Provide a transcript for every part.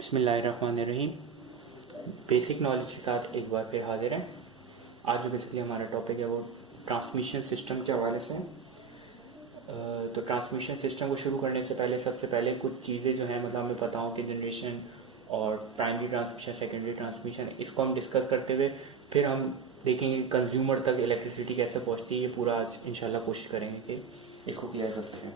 बिस्मिल्लाहिर्रहमानिर्रहीम। Basic knowledge के साथ एक बार फिर हाजिर हैं। आज जो बेसिकली हमारा टॉपिक है वो ट्रांसमिशन सिस्टम के हवाले से है। तो ट्रांसमिशन सिस्टम को शुरू करने से पहले सबसे पहले कुछ चीज़ें जो हैं मतलब हमें पता हो कि जनरेशन और प्राइमरी ट्रांसमिशन, सेकेंडरी ट्रांसमिशन, इसको हम डिस्कस करते हुए फिर हम देखेंगे कंज्यूमर तक इलेक्ट्रिसिटी कैसे पहुँचती है। ये पूरा आज इंशाल्लाह कोशिश करेंगे कि इसको क्लियर कर सकें।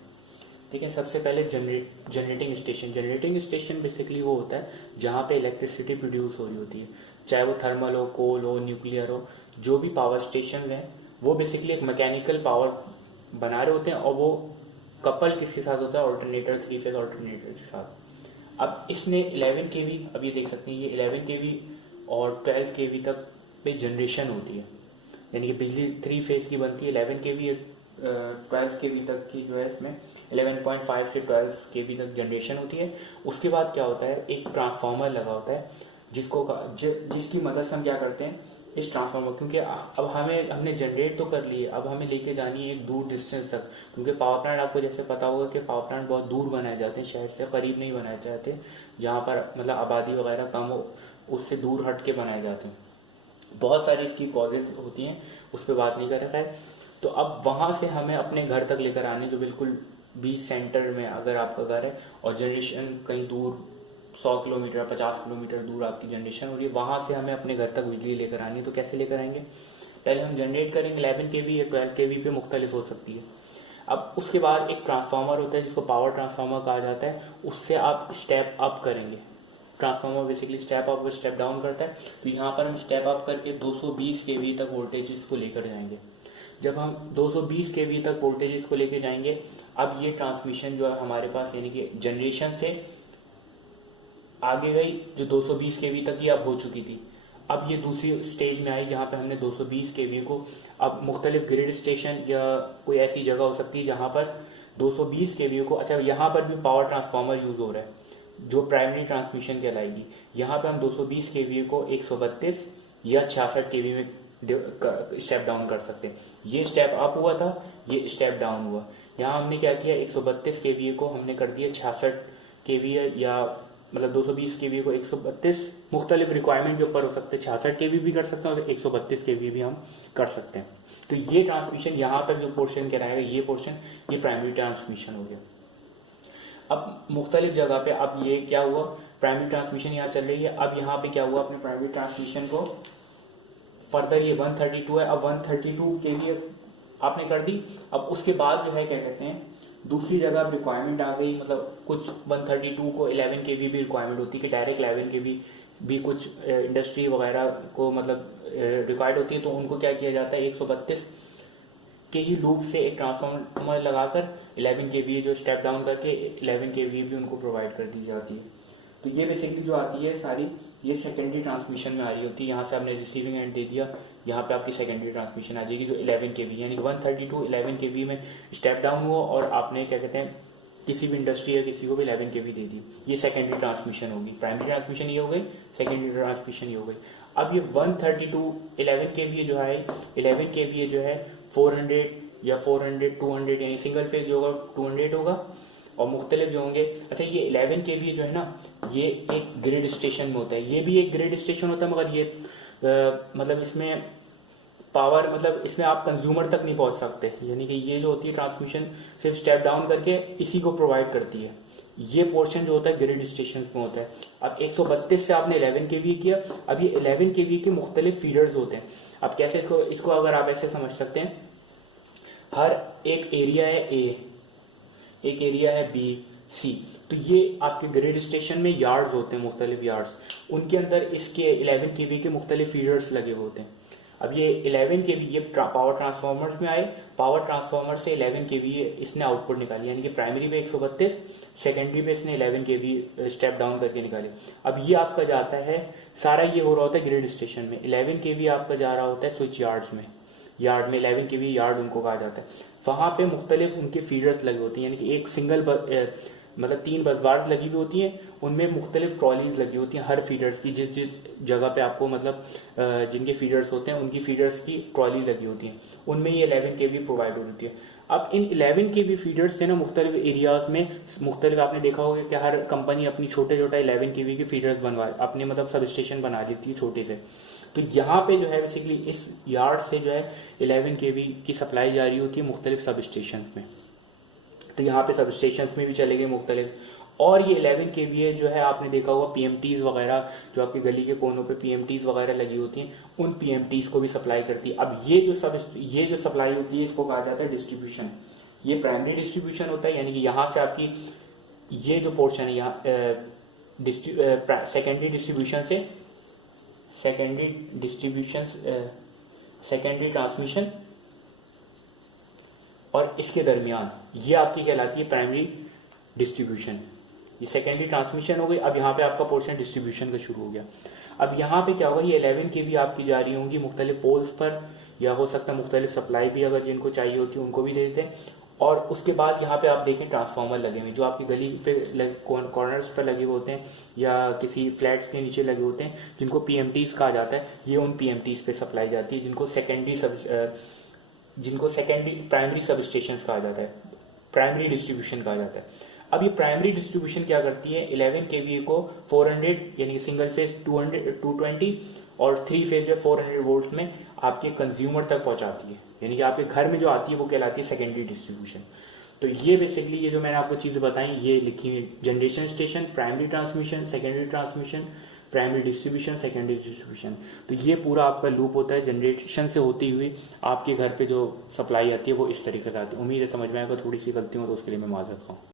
ठीक है, सबसे पहले generating station. Generating station basically वो होता है जहाँ पे इलेक्ट्रिसिटी प्रोड्यूस हो रही होती है, चाहे वो थर्मल हो, कोल हो, न्यूक्लियर हो। जो भी पावर स्टेशन हैं वो बेसिकली एक मैकेनिकल पावर बना रहे होते हैं और वो कपल किसके साथ होता है, ऑल्टरनेटर, 3 फेज ऑल्टरनेटर के साथ। अब इसने 11 केवी, अब ये देख सकते हैं ये 11 केवी और 12 केवी तक पे जनरेशन होती है, यानी कि बिजली 3 फेज की बनती है। 11 केवी 12 केवी तक की जो है इसमें 11.5 से 12 केवी तक जनरेशन होती है। उसके बाद क्या होता है, एक ट्रांसफार्मर लगा होता है जिसकी मदद से हम क्या करते हैं, इस ट्रांसफार्मर, क्योंकि अब हमने जनरेट तो कर लिए, अब हमें लेके जानी है एक दूर डिस्टेंस तक, क्योंकि पावर प्लांट आपको जैसे पता होगा कि पावर प्लांट बहुत दूर बनाए जाते हैं, शहर से करीब नहीं बनाए जाते, जहाँ पर मतलब आबादी वगैरह कम हो उससे दूर हट के बनाए जाते हैं। बहुत सारी इसकी कॉजेज होती हैं, उस पर बात नहीं कर रखा है। तो अब वहां से हमें अपने घर तक लेकर आने, जो बिल्कुल बीच सेंटर में अगर आपका घर है और जनरेशन कहीं दूर 100 किलोमीटर 50 किलोमीटर दूर आपकी जनरेशन हो रही है, वहां से हमें अपने घर तक बिजली लेकर आनी है। तो कैसे लेकर आएंगे, पहले हम जनरेट करेंगे 11 केवी या 12 केवी पे मुख्तलिफ हो सकती है। अब उसके बाद एक ट्रांसफार्मर होता है जिसको पावर ट्रांसफार्मर कहा जाता है, उससे आप स्टेप अप करेंगे। ट्रांसफार्मर बेसिकली स्टेप अप और स्टेप डाउन करता है, तो यहाँ पर हम स्टेप अप करके 220 केवी तक वोल्टेज को लेकर जाएंगे। जब हम 220 केवी तक वोल्टेज को लेकर जाएंगे, अब ये ट्रांसमिशन जो है हमारे पास, यानी कि जनरेशन से आगे गई, जो 220 केवी तक ही अब हो चुकी थी। अब ये दूसरी स्टेज में आई जहां पे हमने 220 केवी को अब मुख्तलिफ ग्रिड स्टेशन या कोई ऐसी जगह हो सकती है जहां पर 220 केवी को, अच्छा यहाँ पर भी पावर ट्रांसफार्मर यूज हो रहा है जो प्राइमरी ट्रांसमिशन कहलाएगी। यहाँ पे हम 220 केवी को 132 या 66 केवी में स्टेप डाउन कर सकते हैं। ये स्टेप अप हुआ था, ये स्टेप डाउन हुआ। यहाँ हमने क्या किया, 132 केवी को हमने कर दिया 66 केवी, या मतलब 220 केवी को 132, मुख्तलिफ रिक्वायरमेंट के ऊपर हो सकते हैं, 66 केवी भी कर सकते हैं और 132 केवी भी हम कर सकते हैं। तो ये ट्रांसमिशन यहाँ तक जो पोर्शन कराएगा, ये पोर्शन ये प्राइमरी ट्रांसमिशन हो गया। अब मुख्तलिफ जगह पे अब ये क्या हुआ, प्राइमरी ट्रांसमिशन यहाँ चल रही है। अब यहाँ पे क्या हुआ, अपने प्राइमरी ट्रांसमिशन को फर्दर ये 132 है, अब 132 के लिए आपने कर दी। अब उसके बाद जो है क्या कहते हैं, दूसरी जगह रिक्वायरमेंट आ गई, मतलब कुछ 132 को 11 केवी भी रिक्वायरमेंट होती है कि डायरेक्ट 11 केवी भी कुछ इंडस्ट्री वगैरह को मतलब रिक्वायर्ड होती है, तो उनको क्या किया जाता है, 132 के ही लूप से एक ट्रांसफार्मर लगाकर 11 केवी जो स्टेप डाउन करके 11 केवी भी उनको प्रोवाइड कर दी जाती है। तो ये बेसिकली जो आती है सारी, ये सेकेंडरी ट्रांसमिशन में आ रही होती है। यहाँ से आपने रिसीविंग एंड दे दिया, यहाँ पे आपकी सेकेंडरी ट्रांसमिशन आ जाएगी जो 11 केवी, यानी 132 11 केवी में स्टेप डाउन हुआ और आपने क्या कहते हैं किसी भी इंडस्ट्री या किसी को भी 11 केवी दे दी, ये सेकेंडरी ट्रांसमिशन होगी। प्राइमरी ट्रांसमिशन ये हो गई, सेकेंडरी ट्रांसमिशन ये हो गई। अब ये 132 11 केवी जो है, 11 केवी जो है 400 या 400 200, यानी सिंगल फेज जो होगा 200 होगा और मुख्तलिफ जो होंगे। अच्छा, ये 11 केवी जो है ना, ये एक ग्रिड स्टेशन में होता है, ये भी एक ग्रिड स्टेशन होता है, मगर ये मतलब इसमें पावर, मतलब इसमें आप कंज्यूमर तक नहीं पहुंच सकते, यानी कि ये जो होती है ट्रांसमिशन सिर्फ स्टेप डाउन करके इसी को प्रोवाइड करती है। ये पोर्शन जो होता है ग्रिड स्टेशन में होता है। अब 132 से आपने 11 केवी किया, अब ये 11 केवी के मुख्तलिफ फीडर्स होते हैं। अब कैसे इसको अगर आप ऐसे समझ सकते हैं, हर एक एरिया है ए, एक एरिया है बी, सी, तो ये आपके ग्रिड स्टेशन में यार्ड्स होते हैं, मुख्तलिफ यार्ड्स, उनके अंदर इसके 11 केवी के मुख्तलिफ फीडर्स लगे होते हैं। अब ये 11 केवी ये पावर ट्रांसफार्मर में आए, पावर ट्रांसफार्मर से 11 केवी इसने आउटपुट निकाली, यानी कि प्राइमरी पे 132, सेकेंडरी पे इसने 11 केवी स्टेप डाउन करके निकाले। अब ये आपका जाता है, सारा ये हो रहा होता है ग्रिड स्टेशन में। 11 केवी आपका जा रहा होता है स्विच यार्ड्स में, यार्ड में 11 केवी यार्ड उनको कहा जाता है। वहां पे मुख्तलिफ उनके फीडर्स लगे होती हैं, यानी कि एक सिंगल मतलब 3 बस बार्स लगी हुई होती हैं, उनमें मुख्तलिफ ट्रॉलीज लगी होती हैं हर फीडर्स की, जिस जिस जगह पे आपको मतलब जिनके फीडर्स होते हैं उनकी फीडर्स की ट्रॉली लगी होती हैं, उनमें ये 11 केवी प्रोवाइड होती है। अब इन 11 के भी फीडर्स से ना मुख्तलिफ एरियाज में मुख्तलिफ, आपने देखा होगा कि हर कंपनी अपनी छोटे छोटे 11 के की फीडर्स बनवा अपने मतलब सब स्टेशन बना देती है छोटे से। तो यहाँ पे जो है बेसिकली इस यार्ड से जो है 11 के की सप्लाई जारी होती है मुख्तलिफ सब स्टेशन में। तो यहाँ पे सब स्टेशन में भी चलेंगे मुख्तलिफ। और ये 11 के जो है आपने देखा होगा पीएमटीज वगैरह, जो आपकी गली के कोनों पे पीएमटीज वगैरह लगी होती हैं, उन पीएमटीज को भी सप्लाई करती है। अब ये जो सप्लाई होती है इसको कहा जाता है डिस्ट्रीब्यूशन। ये प्राइमरी डिस्ट्रीब्यूशन होता है, यानी कि यहाँ से आपकी ये जो पोर्शन है यहाँ सेकेंडरी ट्रांसमिशन और इसके दरमियान ये आपकी कहलाती है प्राइमरी डिस्ट्रीब्यूशन। ये सेकेंडरी ट्रांसमिशन हो गई। अब यहाँ पे आपका पोर्शन डिस्ट्रीब्यूशन का शुरू हो गया। अब यहाँ पे क्या होगा, ये 11 के भी आपकी जारी होंगी मुख्तलिफ पोल्स पर, या हो सकता है मुख्तलिफ सप्लाई भी अगर जिनको चाहिए होती है उनको भी दे देते हैं। और उसके बाद यहाँ पे आप देखें ट्रांसफार्मर लगे हुए जो आपकी गली पे कॉर्नर्स पर लगे हुए होते हैं या किसी फ्लैट्स के नीचे लगे होते हैं, जिनको पीएमटीज कहा जाता है। ये उन पीएमटीज पे सप्लाई जाती है जिनको प्राइमरी सब स्टेशन कहा जाता है, प्राइमरी डिस्ट्रीब्यूशन कहा जाता है। अब ये प्राइमरी डिस्ट्रीब्यूशन क्या करती है, 11 केवीए को 400 यानी सिंगल फेज 220 और 3 फेज जो 400 वोल्ट में आपके कंज्यूमर तक पहुंचाती है, यानी कि आपके घर में जो आती है वो कहलाती है सेकेंडरी डिस्ट्रीब्यूशन। तो ये बेसिकली ये जो मैंने आपको चीजें बताई ये लिखी हुई, generation station, primary transmission, secondary transmission, primary distribution, secondary distribution. तो ये पूरा आपका लूप होता है, जनरेशन से होती हुई आपके घर पे जो सप्लाई आती है वो इस तरीके से आती है। उम्मीद है समझ में आएगा। थोड़ी सी गलती हो तो उसके लिए मैं माजूर हूँ।